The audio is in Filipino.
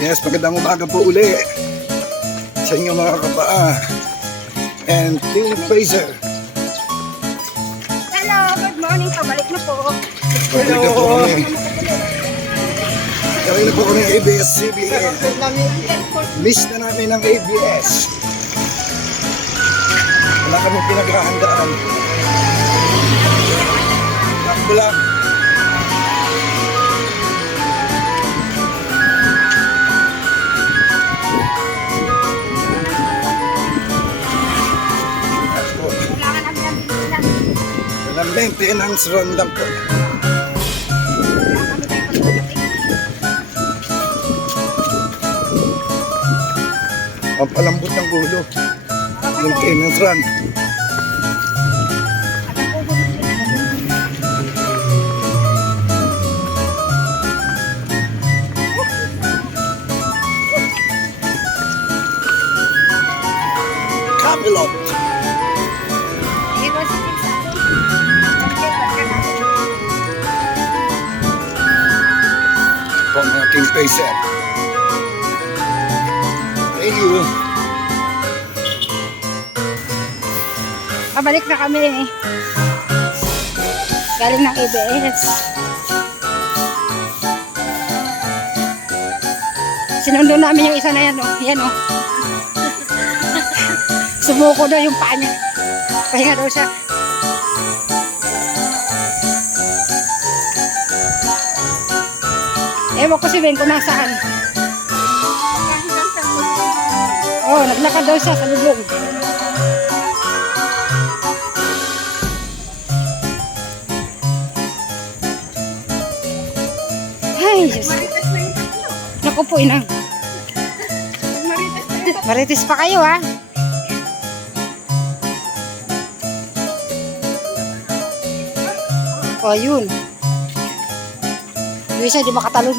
Yes, magandang umaga po uli sa inyo mga kapaa. And Team Fraser. Hello, good morning. Pabalik na po. Pabalik na po kami. Kami na po kami ng ABS-CBN. Miss na namin ng ABS. Wala kami pinaghahandaan. Takbo lang. Walang maintenance run lang po. Pampalambot ng gulo. Maintenance run. Camelot. Po mga Team Fraser. Thank you. Pabalik na kami. Galing ng ABS. Sinundo namin yung isa na yan, oh. Yan, oh. Sumuko daw yung paa niya. Pahinga daw siya. Ewan ko si Ben kung nasaan. Oh, naglakad daw siya sa lubong. Ay, Diyos. Naku po, inang. Marites pa kayo, ha? O, yun. Yung isa, di makatalon.